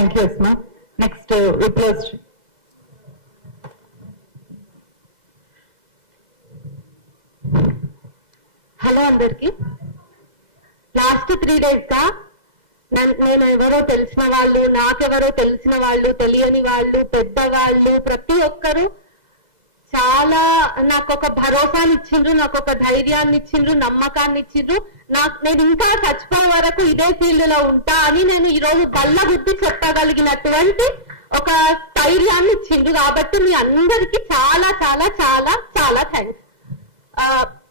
Thank you Asma. Next Viplav. Hello అందరికి. Last 3 days గా నేను ఎవరో తెలిసిన వాళ్ళు, నాకెవరో తెలిసిన వాళ్ళు, తెలియని వాళ్ళు, పెద్దవాళ్ళు, ప్రతి ఒక్కరు చాలా నాకు ఒక భరోసాని ఇచ్చిండ్రు, నాకు ఒక ధైర్యాన్ని ఇచ్చిండ్రు, నమ్మకాన్ని ఇచ్చిండ్రు. నేను ఇంకా చచ్చిపోయే వరకు ఇదే ఫీల్డ్ లో ఉంటా అని నేను ఈరోజు బల్ల గుర్తి చెప్పగలిగినటువంటి ఒక ధైర్యాన్ని ఇచ్చిండ్రు. కాబట్టి మీ అందరికి చాలా చాలా చాలా చాలా థ్యాంక్స్.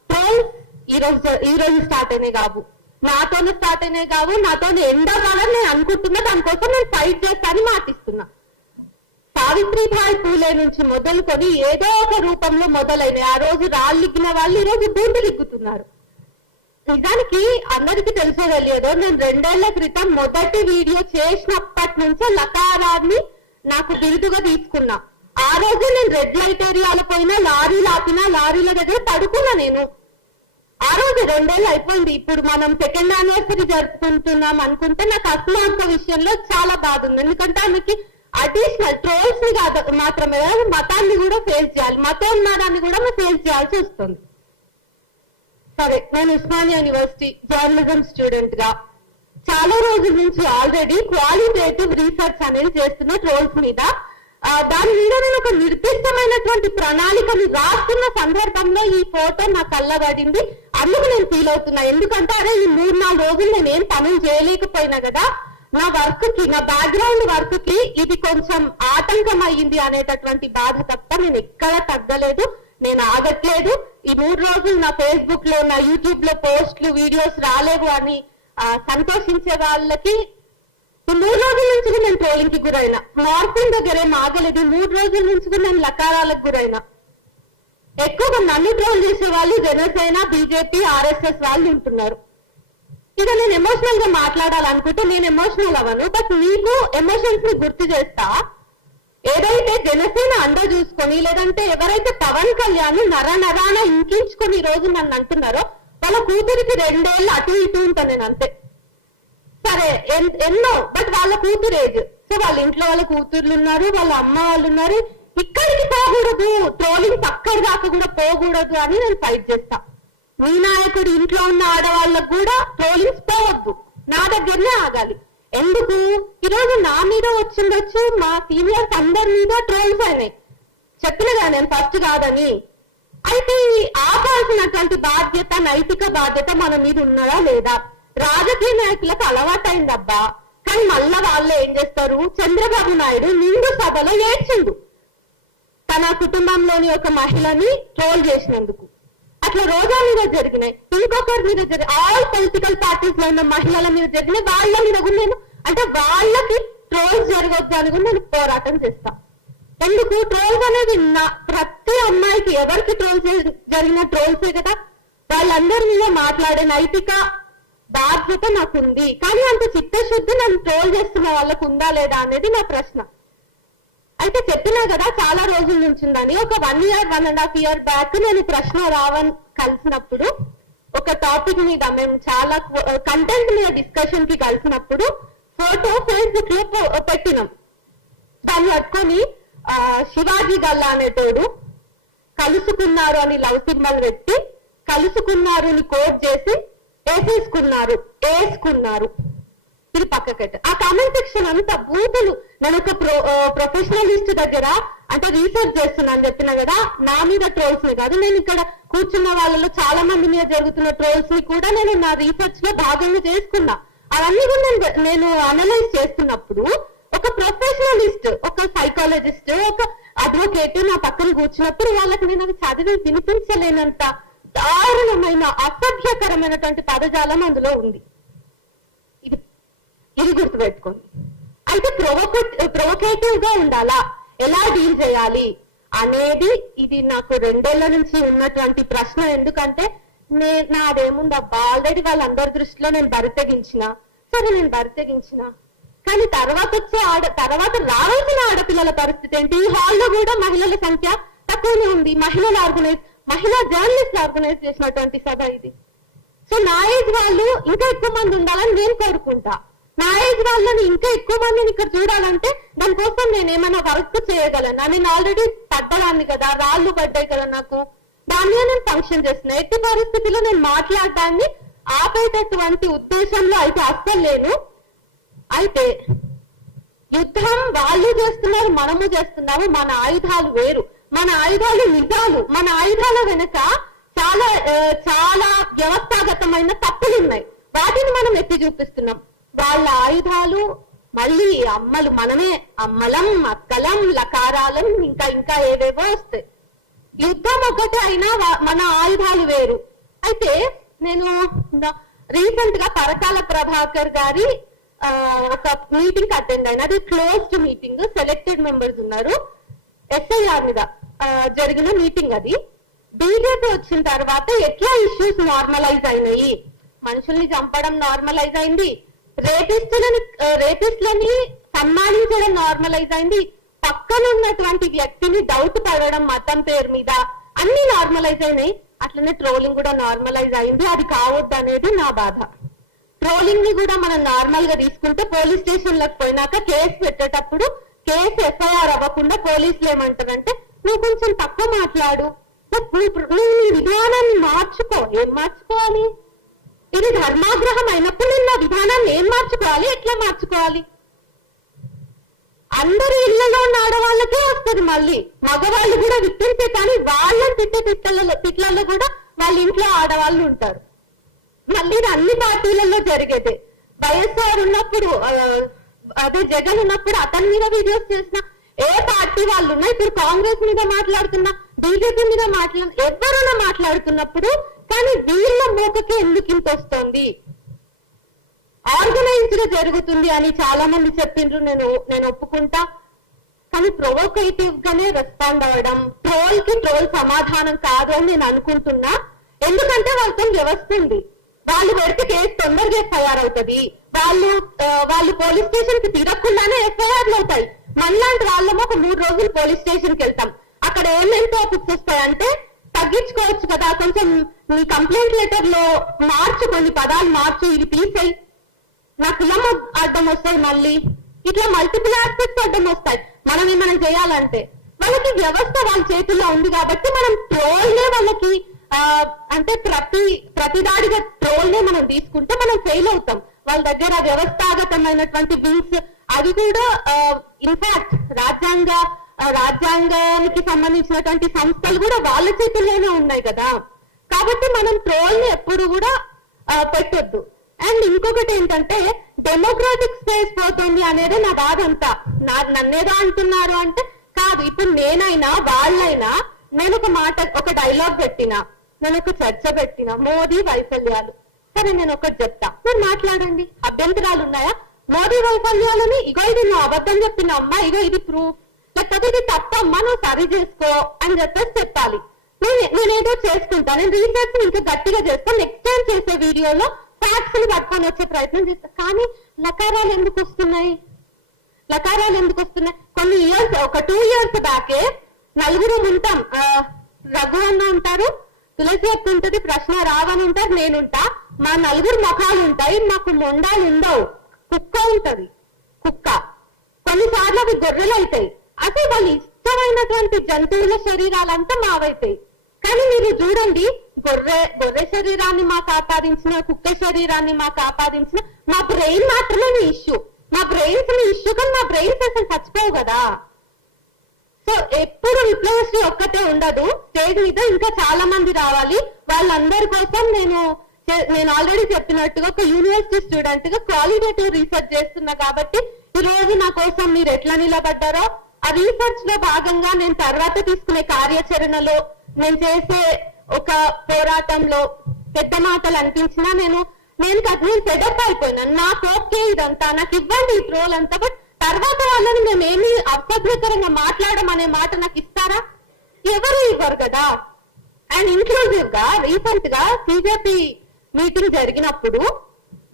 ట్రోల్స్ ఈ రోజు స్టార్ట్ అయినాయి కావు, నాతోనే స్టార్ట్ అయినాయి కావు, నాతోనే ఎండ్ అవ్వాలని నేను అనుకుంటున్నా. దానికోసం నేను ఫైట్ చేస్తానని మాటిస్తున్నా. సావిత్రిబాయి పూలే నుంచి మొదలుకొని ఏదో ఒక రూపంలో మొదలైనవి. ఆ రోజు రాళ్ళిగ్గిన వాళ్ళు ఈ రోజు బూందులిగ్గుతున్నారు. నిజానికి అందరికీ తెలుసో తెలియదో, నేను 2 ఏళ్ల క్రితం మొదటి వీడియో చేసినప్పటి నుంచే లకారాన్ని నాకు బిరుదుగా తీసుకున్నా. ఆ రోజు నేను రెడ్ లైట్ ఏరియాల పోయినా, లారీలు ఆపినా, లారీల దగ్గర పడుకున్నా. నేను ఆ రోజు 2 ఏళ్ళు అయిపోయింది. ఇప్పుడు మనం 2nd anniversary జరుపుకుంటున్నాం అనుకుంటే నాకు అస్మా అక్క విషయంలో చాలా బాధ ఉంది. ఎందుకంటే ఆమెకి అడిషనల్ ట్రోల్స్ ని మాత్రమే మతాన్ని కూడా ఫేస్ చేయాలి, మతోన్మాదాన్ని కూడా ఫేస్ చేయాల్సి వస్తుంది. సరే, నేను ఉస్మానియా యూనివర్సిటీ జర్నలిజం స్టూడెంట్ గా చాలా రోజుల నుంచి ఆల్రెడీ క్వాలిటేటివ్ రీసెర్చ్ అనేది చేస్తున్న ట్రోల్స్ మీద. దాని మీద నేను ఒక నిర్దిష్టమైనటువంటి ప్రణాళికను రాస్తున్న సందర్భంలో ఈ ఫోటో నా కళ్ళబడింది. అందుకు నేను ఫీల్ అవుతున్నా. ఎందుకంటే అరే ఈ 3-4 రోజులు నేను ఏం పనులు చేయలేకపోయినా కదా, నా వర్క్ కి, నా బ్యాక్గ్రౌండ్ వర్క్ కి ఇది కొంచెం ఆటంకం అయ్యింది అనేటటువంటి బాధ తప్ప నేను ఎక్కడ తగ్గలేదు, నేను ఆగట్లేదు. ఈ 3 రోజులు నా ఫేస్బుక్ లో, నా యూట్యూబ్ లో పోస్టులు, వీడియోస్ రాలేవు అని సంతోషించే వాళ్ళకి 3 రోజుల నుంచి నేను ట్రోలింగ్ కి గురైనా. మార్పింగ్ దగ్గర ఏం ఆగలేదు. 3 రోజుల నుంచి నేను లకారాలకు గురైనా. ఎక్కువగా నన్ను ట్రోల్ చేసే వాళ్ళు జనసేన, బీజేపీ, ఆర్ఎస్ఎస్ వాళ్ళు ఉంటున్నారు. ఇక నేను ఎమోషనల్ గా మాట్లాడాలనుకుంటే నేను ఎమోషనల్ అవ్వను. బట్ మీకు ఎమోషన్స్ ని గుర్తు చేస్తా. ఏదైతే జనసేన అండ చూసుకొని, లేదంటే ఎవరైతే పవన్ కళ్యాణ్ నరాన ఇంకించుకొని ఈ రోజు నన్ను అంటున్నారో, వాళ్ళ కూతురికి 2 ఏళ్ళు అటు ఇటు ఉంటాను నేను, అంతే. సరే, ఎన్నో, బట్ వాళ్ళ కూతురు ఏజ్. సో వాళ్ళ ఇంట్లో వాళ్ళ కూతుర్లు ఉన్నారు, వాళ్ళ అమ్మ వాళ్ళు ఉన్నారు. ఇక్కడికి పోకూడదు, ట్రోలింగ్ అక్కడి దాకా కూడా పోకూడదు అని నేను ఫైట్ చేస్తా. మీ నాయకుడు ఇంట్లో ఉన్న ఆడవాళ్ళకు కూడా ట్రోలింగ్స్ పోవద్దు, నా దగ్గరనే ఆగాలి. ఎందుకు? ఈరోజు నా మీద వచ్చిండొచ్చు, మా సీనియర్స్ అందరి మీద ట్రోల్స్ అయినాయి. చెప్పిన కదా నేను ఫస్ట్ కాదని. అయితే ఆపాల్సినటువంటి బాధ్యత, నైతిక బాధ్యత మన మీద ఉన్నదా లేదా? రాజకీయ నాయకులకు అలవాటైందబ్బా. కానీ మళ్ళా వాళ్ళు ఏం చేస్తారు? చంద్రబాబు నాయుడు నిండు సభలో ఏడ్చిండు తన కుటుంబంలోని ఒక మహిళని ట్రోల్ చేసినందుకు. అట్లా రోజా మీద జరిగినాయి, ఇంకొకరి మీద జరిగినాయి, ఆల్ పొలిటికల్ పార్టీస్ లో ఉన్న మహిళల మీద జరిగినాయి. వాళ్ళ మీద కూడా నేను, అంటే వాళ్ళకి ట్రోల్స్ జరగొచ్చు అని కూడా నేను పోరాటం చేస్తా. ఎందుకు? ట్రోల్స్ అనేది ప్రతి అమ్మాయికి, ఎవరికి ట్రోల్స్ జరిగిన ట్రోల్సే కదా. వాళ్ళందరి మీద మాట్లాడే నైతిక బాధ్యత నాకుంది. కానీ అంత చిత్తశుద్ధి నన్ను ట్రోల్ చేస్తున్న వాళ్ళకు ఉందా లేదా అనేది నా ప్రశ్న. అయితే చెప్పినా కదా చాలా రోజుల నుంచి ఉందని. ఒక 1 year 1.5 year బ్యాక్ నేను ప్రశ్న రావణ్ కలిసినప్పుడు ఒక టాపిక్ మీద, మేము చాలా కంటెంట్ మీద డిస్కషన్ కి కలిసినప్పుడు ఫోటో ఫేస్బుక్ లో పెట్టినాం. దాన్ని పట్టుకొని శివాజీ గల్లా అనేటోడు కలుసుకున్నారు అని లవ్ సింబల్ పెట్టి, కలుసుకున్నారు అని కోట్ చేసి వేసుకున్నారు ఇది పక్కకెట్ట. ఆ కామెంట్ సెక్షన్ అంతా బూతులు. నేను ఒక ప్రొఫెషనలిస్ట్ దగ్గర అంటే రీసెర్చ్ చేస్తున్నాను చెప్పిన కదా, నా మీద ట్రోల్స్ ని కాదు, నేను ఇక్కడ కూర్చున్న వాళ్ళలో చాలా మంది మీద జరుగుతున్న ట్రోల్స్ ని కూడా నేను నా రీసెర్చ్ లో భాగంగా చేసుకున్నా. అవన్నీ కూడా నేను అనలైజ్ చేస్తున్నప్పుడు ఒక ప్రొఫెషనలిస్ట్, ఒక సైకాలజిస్ట్, ఒక అడ్వకేట్ నా పక్కన కూర్చున్నప్పుడు వాళ్ళకి నేను అది చదివి వినిపించలేనంత దారుణమైన, అసభ్యకరమైనటువంటి పదజాలం అందులో ఉంది. ఇది గుర్తుపెట్టుకోండి. అయితే ప్రొవోకేటివ్ గా ఉండాలా, ఎలా డీల్ చేయాలి అనేది ఇది నాకు 2 ఏళ్ల నుంచి ఉన్నటువంటి ప్రశ్న. ఎందుకంటే నాదేముందబ్బా, ఆల్రెడీ వాళ్ళందరి దృష్టిలో నేను బరితెగించిన. సరే, నేను బరితెగించిన, కానీ తర్వాత రావాల్సిన ఆడపిల్లల పరిస్థితి ఏంటి? ఈ హాల్లో కూడా మహిళల సంఖ్య తక్కువనే ఉంది. మహిళా జర్నలిస్ట్ ఆర్గనైజ్ చేసినటువంటి సభ ఇది. సో నా ఏజ్ వాళ్ళు ఇంకా ఎక్కువ మంది ఉండాలని నేను కోరుకుంటా. నా ఏజ్ వాళ్ళని ఇంకా ఎక్కువ మందిని ఇక్కడ చూడాలంటే దానికోసం నేను ఏమైనా వర్క్ చేయగలను. నేను ఆల్రెడీ పడ్డదాన్ని కదా, రాళ్ళు పడ్డాయి కదా నాకు, దాని మీద నేను ఫంక్షన్ చేస్తున్నా. ఎట్టి పరిస్థితిలో నేను మాట్లాడడాన్ని ఆపేటటువంటి ఉద్దేశంలో అయితే అస్సలు లేను. అయితే యుద్ధం వాళ్ళు చేస్తున్నారు, మనము చేస్తున్నాము. మన ఆయుధాలు వేరు, మన ఆయుధాలు నిజాలు. మన ఆయుధాల వెనుక చాలా చాలా వ్యవస్థాగతమైన తప్పులు ఉన్నాయి, వాటిని మనం ఎత్తి చూపిస్తున్నాం. వాళ్ళ ఆయుధాలు మళ్ళీ అమ్మలు మనమే, అమ్మలం, అక్కలం, లకారాలం, ఇంకా ఇంకా ఏవేవో వస్తాయి. యుద్ధం ఒకటే అయినా మన ఆయుధాలు వేరు. అయితే నేను రీసెంట్ గా పరకాల ప్రభాకర్ గారి ఒక మీటింగ్ అటెండ్ అయినా. అది క్లోజ్డ్ మీటింగ్, సెలెక్టెడ్ మెంబర్స్ ఉన్నారు. ఎస్ఐఆర్ మీద జరిగిన మీటింగ్ అది. బీజేపీ వచ్చిన తర్వాత ఎట్లా ఇష్యూస్ నార్మలైజ్ అయినాయి, మనుషుల్ని చంపడం నార్మలైజ్ అయింది, రేపిస్టులని సన్మానించడం నార్మలైజ్ అయింది, పక్కన ఉన్నటువంటి వ్యక్తిని డౌట్ పడడం మతం పేరు మీద, అన్ని నార్మలైజ్ అయినాయి. అట్లనే ట్రోలింగ్ కూడా నార్మలైజ్ అయింది. అది కావద్దు అనేది నా బాధ. ట్రోలింగ్ ని కూడా మనం నార్మల్ గా తీసుకుంటే పోలీస్ స్టేషన్ లకు పోయినాక కేసు పెట్టేటప్పుడు కేసు ఎఫ్ఐఆర్ అవ్వకుండా పోలీసులు ఏమంటారంటే నువ్వు కొంచెం తక్కువ మాట్లాడు, నువ్వు నీ విధానాన్ని మార్చుకో. ఏం మార్చుకోవాలి? ఇది ధర్మాగ్రహం అయినప్పుడు నేను నా విధానాన్ని ఏం మార్చుకోవాలి, ఎట్లా మార్చుకోవాలి? అందరి ఇళ్లలో ఉన్న ఆడవాళ్ళకే వస్తుంది. మళ్ళీ మగవాళ్ళు కూడా విట్టించే, కానీ వాళ్ళని తిట్లలో కూడా వాళ్ళ ఇంట్లో ఆడవాళ్ళు ఉంటారు. మళ్ళీ ఇది అన్ని పార్టీలలో జరిగేదే. వైఎస్ఆర్ ఉన్నప్పుడు, అదే జగన్ ఉన్నప్పుడు అతని మీద వీడియోస్ చేసిన ఏ పార్టీ వాళ్ళు ఉన్నా, ఇప్పుడు కాంగ్రెస్ మీద మాట్లాడుతున్నా, బీజేపీ మీద ఎవరైనా మాట్లాడుతున్నప్పుడు, కానీ వీళ్ళ మూకకి ఎందుకు ఇంత వస్తుంది? ఆర్గనైజ్డ్ గా జరుగుతుంది అని చాలా మంది చెప్పిండ్రు, నేను ఒప్పుకుంటా. కానీ ప్రొవోకేటివ్ గానే రెస్పాండ్ అవ్వడం ట్రోల్ కి ట్రోల్ సమాధానం కాదు అని నేను అనుకుంటున్నా. ఎందుకంటే వాళ్ళతో వ్యవస్థ ఉంది. వాళ్ళు పెడితే కేసు తొందరగా ఎఫ్ఐఆర్ అవుతుంది. వాళ్ళు పోలీస్ స్టేషన్ కి తిరగకుండానే ఎఫ్ఐఆర్లు అవుతాయి. మనలాంటి వాళ్ళము ఒక 3 రోజులు పోలీస్ స్టేషన్ కి వెళ్తాం. అక్కడ ఏమేమి టాపిక్స్ వస్తాయంటే తగ్గించుకోవచ్చు కదా, కొంచెం మీ కంప్లైంట్ లెటర్ లో మార్చు, కొన్ని పదాలు మార్చు, ఇవి తీసేయి, నా కులం అడ్డం వస్తాయి, మళ్ళీ ఇట్లా మల్టిపుల్ ఆస్పెక్ట్స్ అడ్డం వస్తాయి. మనం ఏమైనా చేయాలంటే వాళ్ళకి వ్యవస్థ వాళ్ళ చేతుల్లో ఉంది కాబట్టి మనం ట్రోల్నే వాళ్ళకి అంటే ప్రతిదాడిగా ట్రోల్నే మనం తీసుకుంటే మనం ఫెయిల్ అవుతాం. వాళ్ళ దగ్గర వ్యవస్థాగతమైనటువంటి బిల్స్ అవి కూడా ఇన్ఫాక్ట్ రాజ్యాంగానికి సంబంధించినటువంటి సంస్థలు కూడా వాళ్ళ చేతుల్లోనే ఉన్నాయి కదా. కాబట్టి మనం ట్రోల్ ని ఎప్పుడు కూడా పెట్టొద్దు. అండ్ ఇంకొకటి ఏంటంటే డెమోక్రాటిక్ స్పేస్ పోతుంది అనేది నా బాధ అంతా. నన్నేదో అంటున్నారు అంటే కాదు. ఇప్పుడు నేనైనా వాళ్ళైనా నేను ఒక డైలాగ్ పెట్టినా, నేను ఒక చర్చ పెట్టినా, మోదీ వైఫల్యాలు, సరే నేను ఒకటి చెప్తా, మీరు మాట్లాడండి, అభ్యంతరాలు ఉన్నాయా? మోదీ వైఫల్యాలని ఇగో ఇది నువ్వు అబద్ధం చెప్పిన అమ్మా, ఇగో ఇది ప్రూఫ్, లేకపోతే ఇది తప్పమ్మా నువ్వు సరి చేసుకో అని చెప్పేసి చెప్పాలి. నేనేదో చేసుకుంటా, నేను రీసెర్చ్ ఇంకా గట్టిగా చేస్తా, నెక్స్ట్ టైం చేసే వీడియోలో ఫ్యాక్ట్స్ ని పట్టుకొని వచ్చే ప్రయత్నం చేస్తా. కానీ లకారాలు ఎందుకు వస్తున్నాయి? కొన్ని ఇయర్స్, ఒక 2 years బ్యాకే నలుగురు ఉంటాం. రఘు అన్న ఉంటారు, తులసి అక్క ఉంటుంది, ప్రశ్న రావని ఉంటారు, నేనుంటా. మా నలుగురు ముఖాలు ఉంటాయి, మాకు మొండాలు ఉండవు. కుక్క ఉంటది, కుక్క. కొన్నిసార్లు అవి గొర్రెలు అవుతాయి. అసలు వాళ్ళు ఇష్టమైనటువంటి జంతువుల శరీరాలంతా మావైతాయి. కానీ మీరు చూడండి, గొర్రె శరీరాన్ని మాకు ఆపాదించిన, కుక్క శరీరాన్ని మాకు ఆపాదించిన, మా బ్రెయిన్ మాత్రమే మీ ఇష్యూ. మా బ్రెయిన్స్ మీ ఇష్యూ, కానీ మా బ్రెయిన్స్ అసలు చచ్చిపోవు కదా. సో ఎప్పుడు విప్లవశ్రీ ఒక్కటే ఉండదు, స్టేజ్ మీద ఇంకా చాలా మంది రావాలి. వాళ్ళందరి కోసం నేను ఆల్రెడీ చెప్పినట్టుగా ఒక యూనివర్సిటీ స్టూడెంట్ గా క్వాలిటేటివ్ రీసెర్చ్ చేస్తున్నా. కాబట్టి ఈ రోజు నా కోసం మీరు ఎట్లా నిలబడ్డారో ఆ రీసెర్చ్ లో భాగంగా నేను తర్వాత తీసుకునే కార్యాచరణలో, నేను చేసే ఒక పోరాటంలో పెద్ద మాటలు అనిపించినా నేను సెటప్ అయిపోయినాను. నాకు ఓకే ఇదంతా, నాకు ఇవ్వండి ఈ ట్రోల్ అంతా, బట్ తర్వాత వాళ్ళని మేమేమి అసభ్యకరంగా మాట్లాడడం అనే మాట నాకు ఇస్తారా? ఎవరు ఇవ్వరు కదా. అండ్ ఇంక్లూజివ్ గా రీసెంట్ గా సిజెపి మీటింగ్ జరిగినప్పుడు,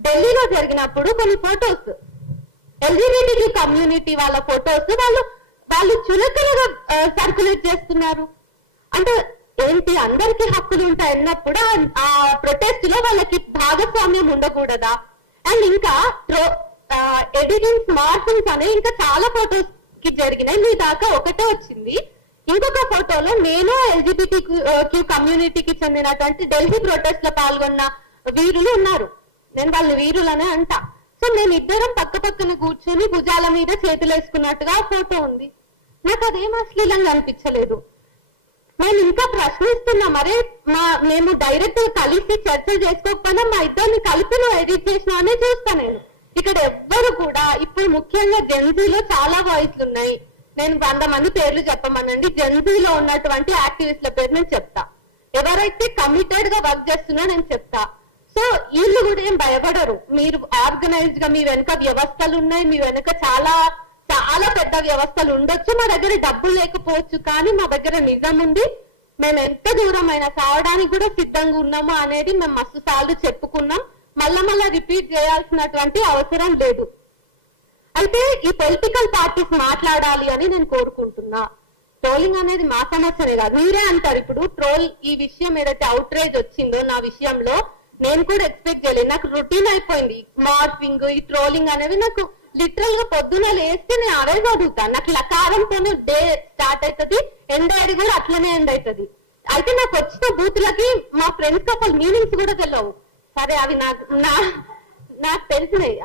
ఢిల్లీలో జరిగినప్పుడు కొన్ని ఫొటోస్, ఎల్జిబిటి కమ్యూనిటీ వాళ్ళ ఫొటోస్ వాళ్ళు చులకనగా సర్క్యులేట్ చేస్తున్నారు. అంటే ఏంటి, అందరికీ హక్కులు ఉంటాయి అన్నప్పుడు ఆ ప్రొటెస్ట్ లో వాళ్ళకి భాగస్వామ్యం ఉండకూడదా? అండ్ ఇంకా ఎడిటింగ్ మార్ఫింగ్స్ అనే ఇంకా చాలా ఫొటోస్ కి జరిగినాయి. మీ దాకా ఒకటే వచ్చింది. ఇంకొక ఫోటోలో నేను ఎల్జిబిటి క్యూ కమ్యూనిటీకి చెందినటువంటి ఢిల్లీ ప్రొటెస్ట్ లో పాల్గొన్న వీరులు ఉన్నారు. నేను వాళ్ళని వీరులనే అంటా. సో మేము ఇద్దరం పక్క పక్కన కూర్చొని భుజాల మీద చేతులు వేసుకున్నట్టుగా ఫోటో ఉంది. నాకు అదేం అశ్లీలంగా అనిపించలేదు. నేను ఇంకా ప్రశ్నిస్తున్నా, మరే మేము డైరెక్ట్ కలిసి చర్చ చేసుకోకపోయినా మా ఇద్దరిని కలిపి నువ్వు ఎడిట్ చేసినా అనే చూస్తా నేను. ఇక్కడ ఎవ్వరు కూడా ఇప్పుడు ముఖ్యంగా జెన్జీలో చాలా వాయిస్లు ఉన్నాయి. నేను 100 మంది పేర్లు చెప్పమనండి. జెన్జీలో ఉన్నటువంటి యాక్టివిస్ట్ల పేరు నేను చెప్తా. ఎవరైతే కమిటెడ్ గా వర్క్ చేస్తున్నా నేను చెప్తా. సో వీళ్ళు కూడా ఏం భయపడరు. మీరు ఆర్గనైజ్డ్ గా మీ వెనుక వ్యవస్థలు ఉన్నాయి, మీ వెనుక చాలా చాలా పెద్ద వ్యవస్థలు ఉండొచ్చు. మా దగ్గర డబ్బులు లేకపోవచ్చు, కానీ మా దగ్గర నిజం ఉంది. మేము ఎంత దూరం అయినా సావడానికి కూడా సిద్ధంగా ఉన్నాము అనేది మేము మస్తు సార్లు చెప్పుకున్నాం. మళ్ళా రిపీట్ చేయాల్సినటువంటి అవసరం లేదు. అయితే ఈ పొలిటికల్ పార్టీస్ మాట్లాడాలి అని నేను కోరుకుంటున్నా. ట్రోలింగ్ అనేది మా సమస్యనే కాదు. మీరే అంటారు ఇప్పుడు ట్రోల్ ఈ విషయం ఏదైతే అవుట్రేజ్ వచ్చిందో నా విషయంలో నేను కూడా ఎక్స్పెక్ట్ చేయలేదు. నాకు రొటీన్ అయిపోయింది మార్ఫింగ్, ఈ ట్రోలింగ్ అనేవి. నాకు లిటరల్ గా పొద్దున లేస్తే నేను అవే చదువుతాను. నాకు లకారంతోనే డే స్టార్ట్ అవుతుంది, ఎండ్ అయ్యేది కూడా అట్లనే ఎండ్ అవుతుంది. అయితే నాకు వచ్చిన బూతులకి మా ఫ్రెండ్స్ కి అసలు మీనింగ్స్ కూడా తెలియవు. సరే అవి నాకు తెలిసినాయి,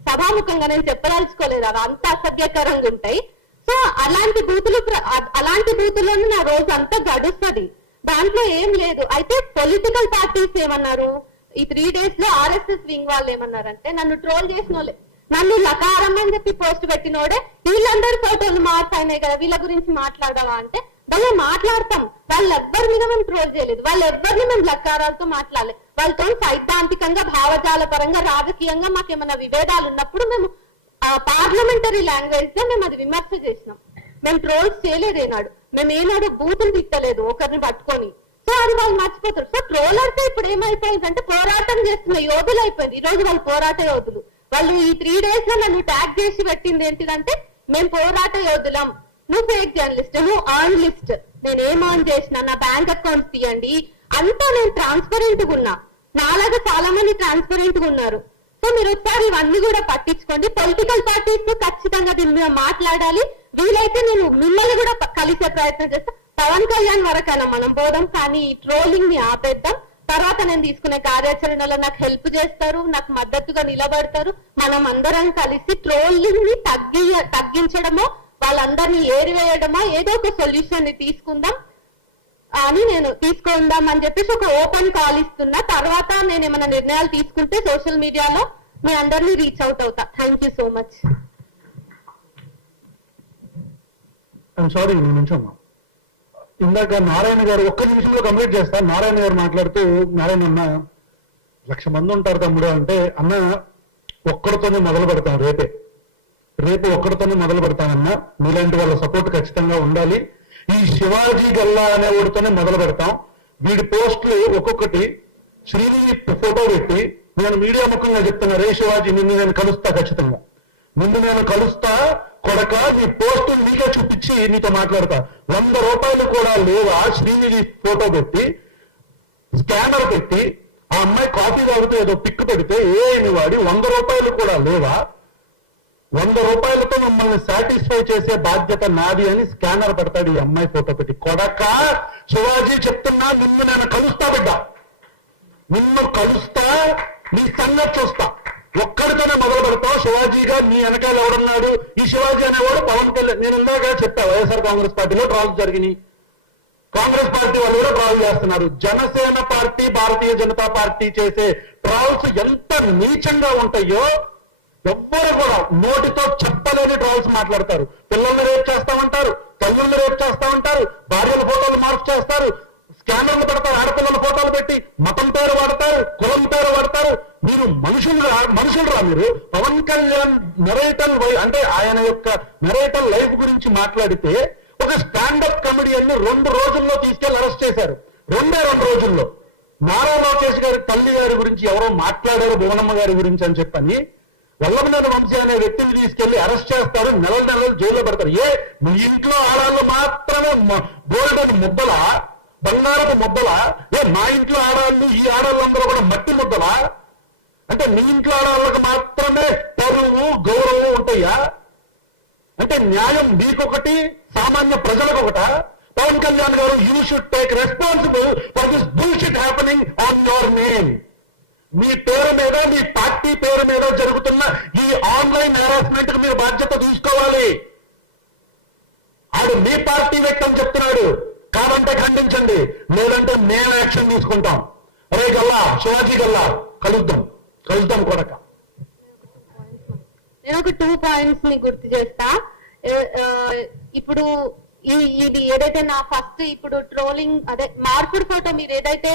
సభాముఖంగా నేను చెప్పదలుచుకోలేదు. అవి అంత అసభ్యకరంగా ఉంటాయి. సో అలాంటి బూతులను నా రోజు అంతా గడుస్తుంది. దాంట్లో ఏం లేదు. అయితే పొలిటికల్ పార్టీస్ ఏమన్నారు, ఈ 3 days లో ఆర్ఎస్ఎస్ వింగ్ వాళ్ళు ఏమన్నారంటే, నన్ను ట్రోల్ చేసిన వాళ్ళే, నన్ను లకారం అని చెప్పి పోస్ట్ పెట్టినోడే వీళ్ళందరి ఫోటోలు మార్చాయినాయి కదా, వీళ్ళ గురించి మాట్లాడవా అంటే వాళ్ళు మాట్లాడతాం. వాళ్ళెవ్వరి మీద మేము ట్రోల్ చేయలేదు, వాళ్ళెవ్వరిని మేము లకారాలతో మాట్లాడలేదు. వాళ్ళతో సైద్ధాంతికంగా, భావజాల పరంగా, రాజకీయంగా మాకేమైనా విభేదాలు ఉన్నప్పుడు మేము పార్లమెంటరీ లాంగ్వేజ్ లో మేము అది విమర్శ చేసినాం. మేము ట్రోల్స్ చేయలేదు ఏనాడు. మేము ఏనాడు బూతులు తిట్టలేదు ఒకరిని పట్టుకొని. సో అది వాళ్ళు మర్చిపోతారు. సో ట్రోలర్స్ ఇప్పుడు ఏమైపోయిందంటే పోరాటం చేస్తున్న యోధులు అయిపోయింది. ఈ రోజు వాళ్ళు పోరాట యోధులు. వాళ్ళు ఈ 3 days లో నన్ను ట్యాగ్ చేసి పెట్టింది ఏంటిదంటే, మేము పోరాట యోధులం, నువ్వు ఫేక్ జర్నలిస్ట్, నువ్వు ఆన్ లిస్ట్. నేను ఏం ఆన్ చేసిన, నా బ్యాంక్ అకౌంట్స్ తీయండి, అంతా నేను ట్రాన్స్పరెంట్ గా ఉన్నా. నాలాగా చాలా మంది ట్రాన్స్పరెంట్ గా ఉన్నారు. సో మీరు ఒకసారి ఇవన్నీ కూడా పట్టించుకోండి. పొలిటికల్ పార్టీస్ ఖచ్చితంగా దీని మీద మాట్లాడాలి. వీలైతే నేను మిమ్మల్ని కూడా కలిసే ప్రయత్నం చేస్తా. పవన్ కళ్యాణ్ వరకైనా మనం పోదాం, కానీ ఈ ట్రోలింగ్ ని ఆపేద్దాం. తర్వాత నేను తీసుకునే కార్యాచరణలో నాకు హెల్ప్ చేస్తారు, నాకు మద్దతుగా నిలబడతారు. మనం అందరం కలిసి ట్రోలింగ్ ని తగ్గించడమో, వాళ్ళందరినీ ఏరివేయడమో, ఏదో ఒక సొల్యూషన్ ని తీసుకుందాం అని చెప్పేసి ఒక ఓపెన్ కాల్ ఇస్తున్నా. తర్వాత నేను ఏమైనా నిర్ణయాలు తీసుకుంటే సోషల్ మీడియాలో మీ అందరినీ రీచ్ అవుట్ అవుతా. Thank you so much. Sorry నిమిషమ్మా, ఇందాక నారాయణ గారు ఒక్క నిమిషంలో కంప్లీట్ చేస్తా. నారాయణ గారు మాట్లాడుతూ, నారాయణ అన్న 1,00,000 మంది ఉంటారు తమ్ముడు అంటే, అన్న ఒక్కడితోనే మొదలు పెడతాం, రేపు ఒక్కడితోనే మొదలు పెడతామన్నా, మీలాంటి వాళ్ళ సపోర్ట్ ఖచ్చితంగా ఉండాలి. ఈ శివాజీ గల్లా అనేవాడితోనే మొదలు పెడతాం. వీడి పోస్టులు ఒక్కొక్కటి శ్రీనిధి ఫోటో పెట్టి, నేను మీడియా ముఖంగా చెప్తున్నా, రే శివాజీ నిన్ను నేను కలుస్తా, ఖచ్చితంగా నిన్ను నేను కలుస్తా కొడక, నీ పోస్టు నీకే చూపించి నీతో మాట్లాడతా. 100 రూపాయలు కూడా లేవా శ్రీనిధి ఫోటో పెట్టి, స్కానర్ పెట్టి, ఆ అమ్మాయి కాఫీ తాగుతూ ఏదో పిక్ పెడితే ఏమి వాడి 100 రూపాయలు కూడా లేవా, 100 రూపాయలతో మిమ్మల్ని సాటిస్ఫై చేసే బాధ్యత నాది అని స్కానర్ పెడతాడు ఈ అమ్మాయి ఫోటో పెట్టి. కొడక శివాజీ చెప్తున్నా, నిన్ను నేను కలుస్తా బిడ్డ, నిన్ను కలుస్తా, నీ సంగతి చూస్తా. ఒక్కడితోనే మొదలు పెడతావు. శివాజీగా నీ వెనకాల ఎవడున్నాడు? ఈ శివాజీ అనేవాడు పవన్ కళ్యాణ్. నేను ఇందాక చెప్పా, వైఎస్ఆర్ కాంగ్రెస్ పార్టీలో ట్రాల్స్ జరిగినాయి, కాంగ్రెస్ పార్టీ వాళ్ళు కూడా ట్రాల్ చేస్తున్నారు. జనసేన పార్టీ, భారతీయ జనతా పార్టీ చేసే ట్రాల్స్ ఎంత నీచంగా ఉంటాయో ఎవ్వరు కూడా నోటితో చెప్పలేని ట్రాల్స్ మాట్లాడతారు. పిల్లల్ని రేప్ చేస్తామంటారు, తల్లుల్ని రేప్ చేస్తామంటారు, భార్యల ఫోటోలు మార్పు చేస్తారు, స్కానర్లు పెడతారు, ఆడపిల్లల ఫోటోలు పెట్టి మతం పేరు వాడతారు, కులం పేరు వాడతారు. మీరు మనుషులురా మీరు. పవన్ కళ్యాణ్ నెరేటల్ అంటే ఆయన యొక్క నెరేటల్ లైఫ్ గురించి మాట్లాడితే, ఒక స్టాండప్ కమెడియన్ ని 2 రోజుల్లో తీసుకెళ్లి అరెస్ట్ చేశారు. 2 రోజుల్లో. నారా లోకేష్ గారి తల్లి గారి గురించి ఎవరో మాట్లాడారు, భువనమ్మ గారి గురించి అని చెప్పని వల్లభనేని వంశీ అనే వ్యక్తిని తీసుకెళ్లి అరెస్ట్ చేస్తారు, నెలలు జైల్లో పెడతారు. మీ ఇంట్లో ఆడాళ్ళు మాత్రమే గోల్డెన్ ముద్దలా, బంగారపు ముద్దలా? మా ఇంట్లో ఆడాళ్ళు, ఈ ఆడాళ్ళందరూ కూడా మట్టి ముద్దలా? అంటే మీ ఇంట్లో ఆడవాళ్ళకి మాత్రమే పరువు గౌరవం ఉంటాయా? అంటే న్యాయం మీకొకటి, సామాన్య ప్రజలకు ఒకట? Pawan Kalyan garu, you should take responsible for this bullshit happening on your name. మీ పేరు మీద, మీ పార్టీ పేరు మీద జరుగుతున్న ఈ ఆన్లైన్ హెరాస్మెంట్ కు మీరు బాధ్యత తీసుకోవాలి. ఆడు మీ పార్టీ వ్యక్తి అని చెప్తున్నాడు, కాదంటే ఖండించండి, లేదంటే మేము యాక్షన్ తీసుకుంటాం. అరే గల్లా, శివాజీ గల్లా, కలుద్దాం కొడక. నేను ఒక 2 పాయింట్స్ ని గుర్తు చేస్తా. ఇప్పుడు ఇది ఏదైతే నా ఫస్ట్ ఇప్పుడు ట్రోలింగ్ అదే మార్పుడు ఫోటో మీరు ఏదైతే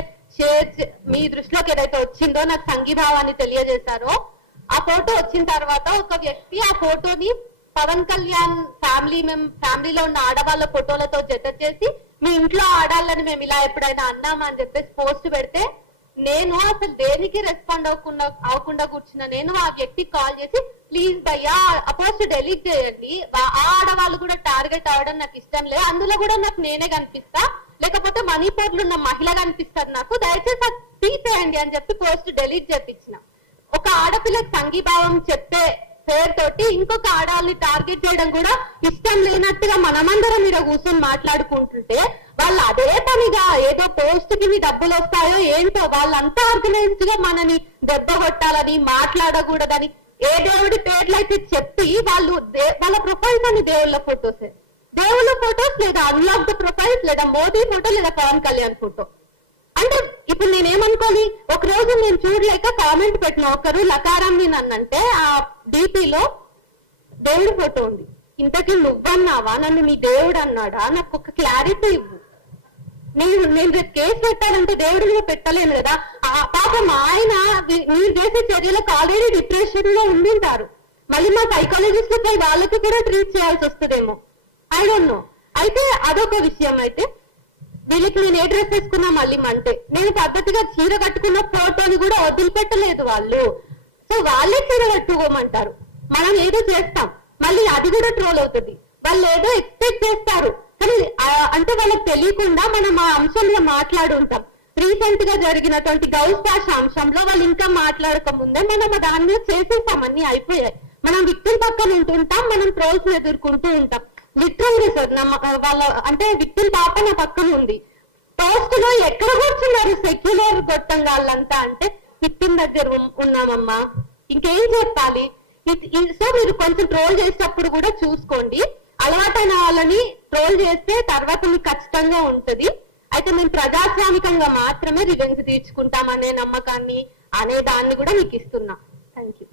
మీ దృష్టిలోకి ఏదైతే వచ్చిందో నాకు సంఘీభావాన్ని తెలియజేశారో, ఆ ఫోటో వచ్చిన తర్వాత ఒక వ్యక్తి ఆ ఫోటోని పవన్ కళ్యాణ్ ఫ్యామిలీలో ఉన్న ఆడవాళ్ళ ఫోటోలతో జత చేసి మీ ఇంట్లో ఆడాలని మేము ఇలా ఎప్పుడైనా అన్నామా అని చెప్పేసి పోస్ట్ పెడితే, నేను అసలు దేనికి రెస్పాండ్ అవ్వకుండా కూర్చున్నా. నేను ఆ వ్యక్తికి కాల్ చేసి, ప్లీజ్ భయ్యా ఆ పోస్ట్ డెలీట్ చేయండి, ఆ ఆడవాళ్ళు కూడా టార్గెట్ అవ్వడం నాకు ఇష్టం లేదు, అందులో కూడా నాకు నేనే కనిపిస్తా, లేకపోతే మణిపూర్లో ఉన్న మహిళ కనిపిస్తారు నాకు, దయచేసి అది తీసేయండి అని చెప్పి పోస్ట్ డెలీట్ చేపించిన. ఒక ఆడపిల్లకి సంఘీభావం చెప్పే పేరుతోటి ఇంకొక ఆడవాళ్ళని టార్గెట్ చేయడం కూడా ఇష్టం లేనట్టుగా మనమందరం మీద కూర్చొని మాట్లాడుకుంటుంటే, వాళ్ళు అదే పనిగా ఏదో పోస్ట్ కి డబ్బులు వస్తాయో ఏంటో వాళ్ళంతా ఆర్గనైజ్డ్ గా మనని దెబ్బ కొట్టాలని, మాట్లాడకూడదని ఏ దేవుడి పేర్లైతే చెప్పి వాళ్ళు వాళ్ళ ప్రొఫైల్స్ అని దేవుళ్ళ ఫొటోస్ లేదా అన్లాక్డ్ ప్రొఫైల్స్ లేదా మోదీ ఫోటో లేదా పవన్ కళ్యాణ్ ఫోటో. అంటే ఇప్పుడు నేనేమనుకోని, ఒక రోజు నేను చూడలేక కామెంట్ పెట్టిన ఒకరు లకారాన్ని నన్నంటే ఆ డీపీలో దేవుడి ఫోటో ఉంది, ఇంతకీ నువ్వన్నావా, నన్ను నీ దేవుడు అన్నాడా, నాకు ఒక క్లారిటీ ఇవ్వు. నేను రేపు కేసు పెట్టాలంటే దేవుడి మీద పెట్టలేను కదా. పాపం ఆయన మీరు చేసే చర్యలకు ఆల్రెడీ డిప్రెషన్ లో ఉండింటారు, మళ్ళీ మా సైకాలజిస్ట్ పై వాళ్ళకి కూడా ట్రీట్ చేయాల్సి వస్తుందేమో, ఐ డోంట్ నో. అయితే అదొక విషయం. అయితే వీళ్ళకి నేను ఏ డ్రెస్ వేసుకున్నా మళ్ళీ మంటే, నేను పద్ధతిగా చీర కట్టుకున్న ఫోటోని కూడా వదిలిపెట్టలేదు వాళ్ళు. సో వాళ్ళే చీర కట్టుకోమంటారు, మనం ఏదో చేస్తాం, మళ్ళీ అది కూడా ట్రోల్ అవుతుంది. వాళ్ళు ఏదో ఎక్స్పెక్ట్ చేస్తారు, కానీ అంటే వాళ్ళకి తెలియకుండా మనం ఆ అంశంలో మాట్లాడుంటాం. రీసెంట్ గా జరిగినటువంటి గౌస్ భాష అంశంలో వాళ్ళు ఇంకా మాట్లాడక ముందే మనం దాని మీద చేసేసాం, అన్ని అయిపోయాయి. మనం విక్టిమ్ పక్కన ఉంటుంటాం, మనం ట్రోల్స్ ఎదుర్కొంటూ ఉంటాం. లిటరల్లీ సార్ వాళ్ళ అంటే విక్టిమ్ పాప నా పక్కన ఉంది, పోస్ట్ లో ఎక్కడ కూర్చున్నారు సెక్యులర్ గొట్టంగా వాళ్ళంతా అంటే విక్టిమ్ దగ్గర ఉన్నామమ్మా, ఇంకేం చెప్పాలి. సో మీరు కొంచెం ట్రోల్ చేసేటప్పుడు కూడా చూసుకోండి, అలవాటైన వాళ్ళని ట్రోల్ చేస్తే తర్వాత మీకు ఖచ్చితంగా ఉంటది. అయితే మేము ప్రజాస్వామికంగా మాత్రమే రివెంజ్ తీర్చుకుంటామనే నమ్మకాన్ని అనే దాన్ని కూడా మీకు ఇస్తున్నా. Thank you.